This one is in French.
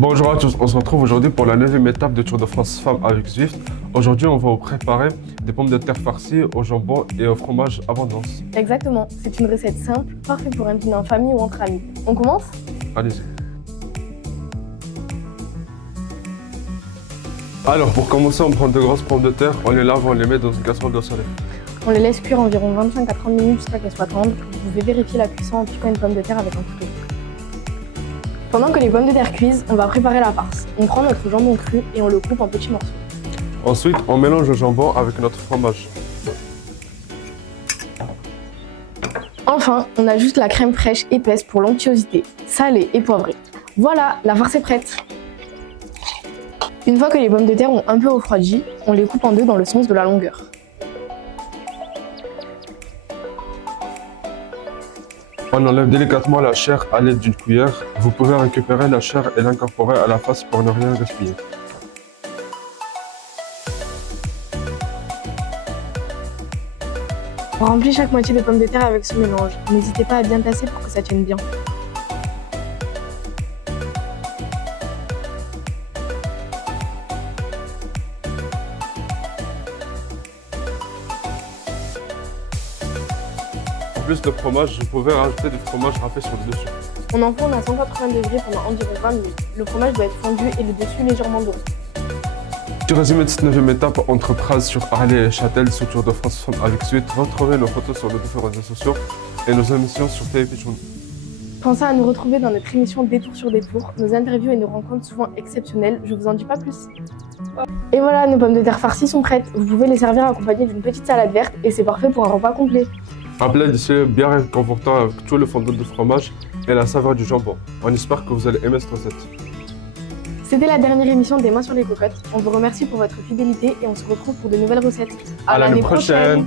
Bonjour à tous, on se retrouve aujourd'hui pour la 9e étape du Tour de France Femmes avec Zwift. Aujourd'hui, on va vous préparer des pommes de terre farcies au jambon et au fromage abondance. Exactement, c'est une recette simple, parfaite pour un dîner en famille ou entre amis. On commence? Allez-y. Alors, pour commencer, on prend de grosses pommes de terre, on les lave, on les met dans une casserole d'eau salée. On les laisse cuire environ 25 à 30 minutes jusqu'à qu'elles soient tendres. Vous pouvez vérifier la cuisson en piquant une pomme de terre avec un couteau. Pendant que les pommes de terre cuisent, on va préparer la farce. On prend notre jambon cru et on le coupe en petits morceaux. Ensuite, on mélange le jambon avec notre fromage. Enfin, on ajoute la crème fraîche épaisse pour l'onctuosité, salée et poivrée. Voilà, la farce est prête. Une fois que les pommes de terre ont un peu refroidi, on les coupe en deux dans le sens de la longueur. On enlève délicatement la chair à l'aide d'une cuillère. Vous pouvez récupérer la chair et l'incorporer à la farce pour ne rien gaspiller. On remplit chaque moitié de pommes de terre avec ce mélange. N'hésitez pas à bien tasser pour que ça tienne bien. En plus de fromage, vous pouvez rajouter du fromage râpé sur le dessus. On enfourne à 180 degrés pendant environ 20 minutes. Le fromage doit être fondu et le dessus légèrement doré. Petit résumé de cette 9e étape entre Praz sur Arlay et Châtel sur Tour de France Femmes avec Zwift. Retrouvez nos photos sur nos différents réseaux sociaux et nos émissions sur TV Pichoun. Pensez à nous retrouver dans notre émission Détour sur Détour. Nos interviews et nos rencontres souvent exceptionnelles. Je vous en dis pas plus. Et voilà, nos pommes de terre farcies sont prêtes. Vous pouvez les servir accompagnées d'une petite salade verte et c'est parfait pour un repas complet. Un plat délicieux, bien réconfortant avec tout le fondant de fromage et la saveur du jambon. On espère que vous allez aimer cette recette. C'était la dernière émission des Mains sur les cocottes. On vous remercie pour votre fidélité et on se retrouve pour de nouvelles recettes. À l'année prochaine.